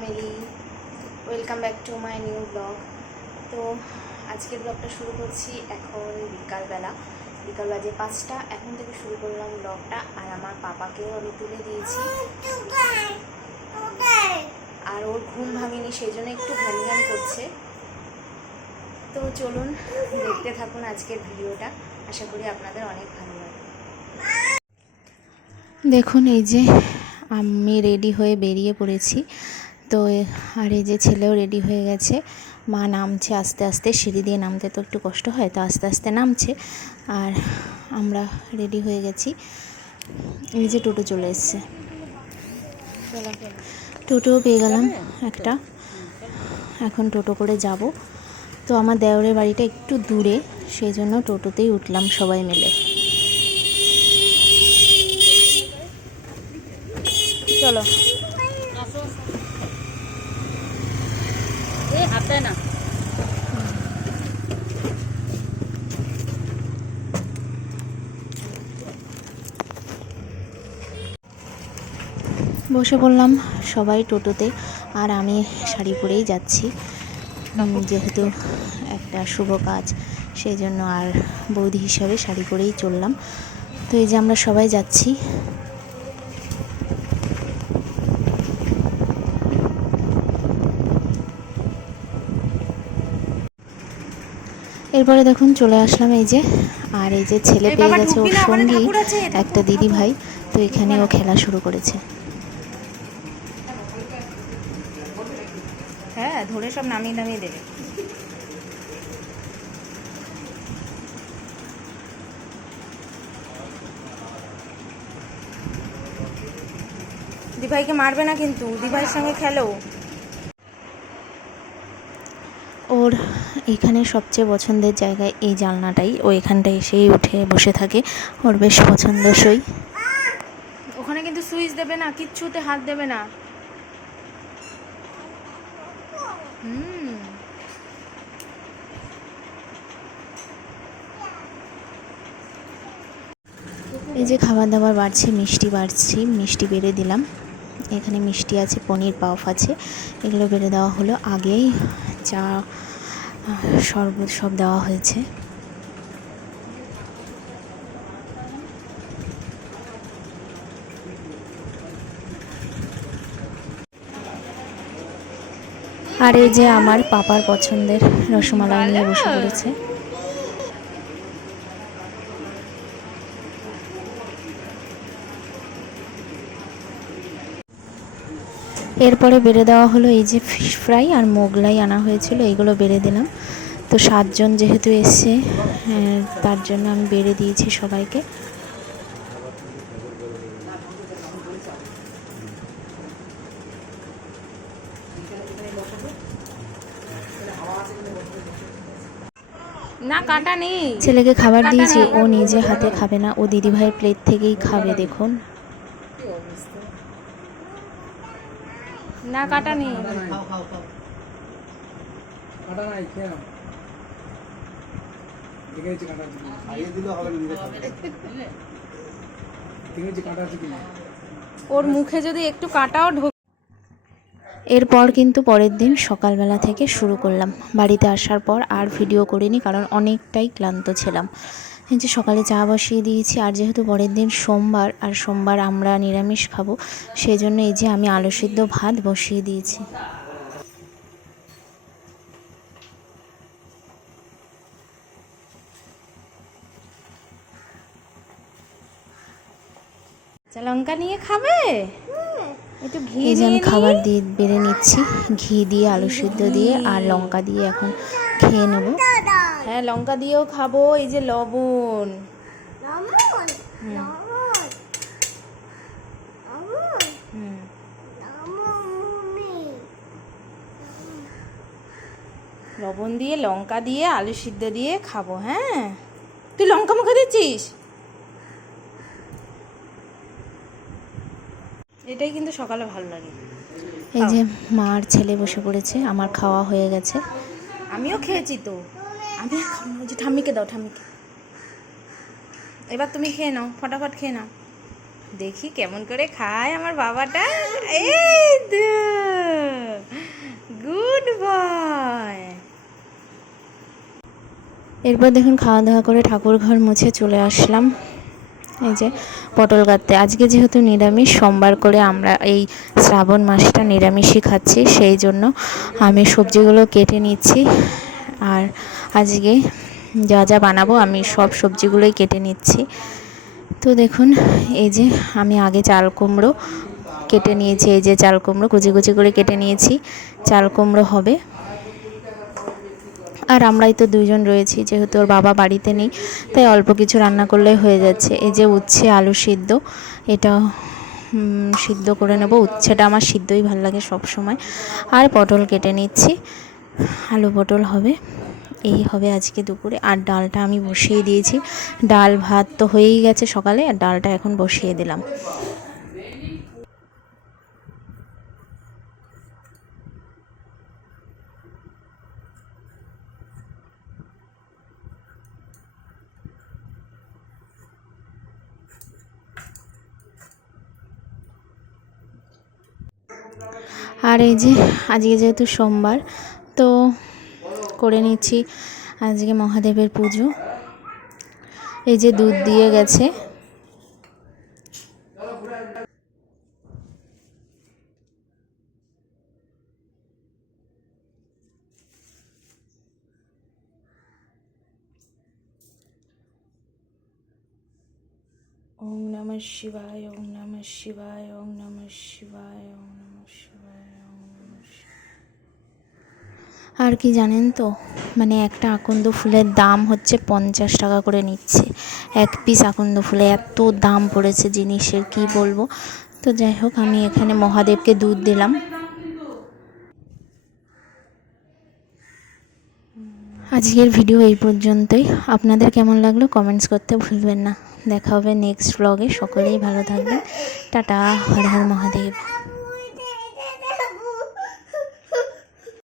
Family welcome back to my new blog তো আজকের ব্লগটা শুরু করছি এখন বিকালবেলা বিকাল বাজে পাঁচটা। এখন থেকে শুরু করলাম ব্লগটা আর আমার পাপাকেও আমি তুলে দিয়েছি। আর ওর ঘুম ভাঙেনি, সেই জন্য একটু ঘ্যান ঘ্যান করছে। তো চলুন, দেখতে থাকুন আজকের ভিডিওটা। আশা করি আপনাদের অনেক ভালো লাগবে। দেখুন, এই যে আমি রেডি হয়ে বেরিয়ে পড়েছি। তো, আর এই যে ছেলেও রেডি হয়ে গেছে। মা নামছে আস্তে আস্তে, সিঁড়ি দিয়ে নামতে তো একটু কষ্ট হয়, তো আস্তে আস্তে নামছে। আর আমরা রেডি হয়ে গেছি। এই যে টোটো চলে এসছে। টোটো পেয়ে গেলাম একটা। এখন টোটো করে যাব। তো আমার দেওরের বাড়িটা একটু দূরে, সেই জন্য টোটোতেই উঠলাম সবাই মিলে। চলো। বসে পড়লাম সবাই টোটোতে আর আমি শাড়ি পরেই যাচ্ছি। যেহেতু একটা শুভ কাজ সেই জন্য আর বৌদি হিসাবে শাড়ি পরেই চললাম। তো এই যে আমরা সবাই যাচ্ছি। এরপরে দেখুন চলে আসলাম এই যে আর এই যে ছেলে পেয়ে গেছে ওর সঙ্গী একটা দিদি ভাই তো এখানে ও খেলা শুরু করেছে হ্যাঁ ধরে সব নামিয়ে নামিয়ে দেবে। দিভাইকে মারবে না কিন্তু দিভাইয়ের সঙ্গে খেলো। ওর এখানে সবচেয়ে পছন্দের জায়গায় এই জানলাটাই। ও এখানটায় এসেই উঠে বসে থাকে। ওর বেশ পছন্দসই। ওখানে কিন্তু সুইচ দেবে না কিচ্ছুতে হাত দেবে না। এই যে খাবার দাবার বাড়ছে, মিষ্টি বাড়ছি, মিষ্টি বেড়ে দিলাম। এখানে মিষ্টি আছে, পনির পাফ আছে। এগুলো বেড়ে দেওয়া হলো। আগেই চা শরবত সব দেওয়া হয়েছে। আর এই যে আমার পাপার পছন্দের রসমালাই নিয়ে বসে পড়েছে। এরপরে বেড়ে দেওয়া হলো এই যে ফিশ ফ্রাই আর মোগলাই আনা হয়েছিল এইগুলো বেড়ে দিলাম। তো সাতজন যেহেতু এসছে হ্যাঁ, তার জন্য আমি বেড়ে দিয়েছি সবাইকে। না কাটা নেই। ছেলেকে খাবার দিয়েছি ও নিজে হাতে খাবে না ও দিদিভাইয়ের প্লেট থেকেই খাবে দেখুন। না কাটা নেই। খাও খাও খাও। কাটা নাই কিনা। ওর মুখে যদি একটু কাটাও ঢোক এরপর কিন্তু পরের দিন সকালবেলা থেকে শুরু করলাম। বাড়িতে আসার পর আর ভিডিও করিনি কারণ অনেকটাই ক্লান্ত ছিলাম। এই যে সকালে চা বসিয়ে দিয়েছি আর যেহেতু পরের দিন সোমবার আর সোমবার আমরা নিরামিষ খাব সেই জন্য এই যে আমি আলু সিদ্ধ ভাত বসিয়ে দিয়েছি। আচ্ছা, লঙ্কা নিয়ে খাবে? এই যে আমি খাবার দিয়ে বেড়ে নিচ্ছি। ঘি দিয়ে আলু সিদ্ধ দিয়ে আর লঙ্কা দিয়ে এখন খেয়ে নেব। হ্যাঁ লঙ্কা দিয়েও খাব এই যে লবণ। লবণ দিয়ে লঙ্কা দিয়ে আলু সিদ্ধ দিয়ে খাব হ্যাঁ। তুই লঙ্কা মুখে দিচ্ছিস? এটাই কিন্তু সকালে ভালো লাগে। এই যে মার ছেলে বসে পড়েছে আমার খাওয়া হয়ে গেছে। আমিও খেয়েছি তো। আমি যে ঠাম্মিকে দাও ঠাম্মিকে। এবার তুমি খেয়ে নাও ফটাফট খেয়ে নাও। দেখি কেমন করে খায় আমার বাবাটা। Good boy. এরপর দেখুন খাওয়া দাওয়া করে ঠাকুর ঘর মুছে চলে আসলাম। এই যে পটল কাটতে আজকে যেহেতু নিরামিষ, সোমবার করে আমরা এই শ্রাবণ মাসটা নিরামিষই খাচ্ছি, সেই জন্য আমি সবজিগুলো কেটে নিচ্ছি। আর আজকে যা যা বানাবো আমি সব সবজিগুলোই কেটে নিচ্ছি। তো দেখুন, এই যে আমি আগে চাল কুমড়ো কেটে নিয়েছি, এই যে চাল কুমড়ো কুচি কুচি করে কেটে নিয়েছি, চাল কুমড়ো হবে। আর আমরাই তো দুইজন রয়েছি, যেহেতু ওর বাবা বাড়িতে নেই, তাই অল্প কিছু রান্না করলেই হয়ে যাচ্ছে। এই যে উচ্ছে, আলু সিদ্ধ, এটা সিদ্ধ করে নেব। উচ্ছেটা আমার সিদ্ধই ভালো লাগে সব সময়। আর পটল কেটে নিচ্ছি। আলু পটল হবে, এই হবে আজকে দুপুরে। আর ডালটা আমি বসিয়ে দিয়েছি। ডাল ভাত তো হয়েই গেছে সকালে, আর ডালটা এখন বসিয়ে দিলাম। আর এই যে, আজকে যেহেতু সোমবার, তো করে নিচ্ছি আজকে মহাদেবের পুজো। এই যে দুধ দিয়ে গেছে। ওম নমঃ শিবায় ওম নমঃ শিবায় ওম নমঃ শিবায় ওম নমঃ শিবায় ওম নমঃ। আর কি জানেন তো? মানে একটা আকন্দ ফুলের দাম হচ্ছে পঞ্চাশ টাকা করে নিচ্ছে। এক পিস আকন্দ ফুলে এত দাম পড়েছে জিনিসের, কি বলব? তো যাই হোক, আমি এখানে মহাদেবকে দুধ দিলাম। আজকের ভিডিও এই পর্যন্তই। আপনাদের কেমন লাগল কমেন্টস করতে ভুলবেন না। দেখা হবে নেক্সট ব্লগে সকলেই ভালো থাকবেন। টাটা হর হর মহাদেব।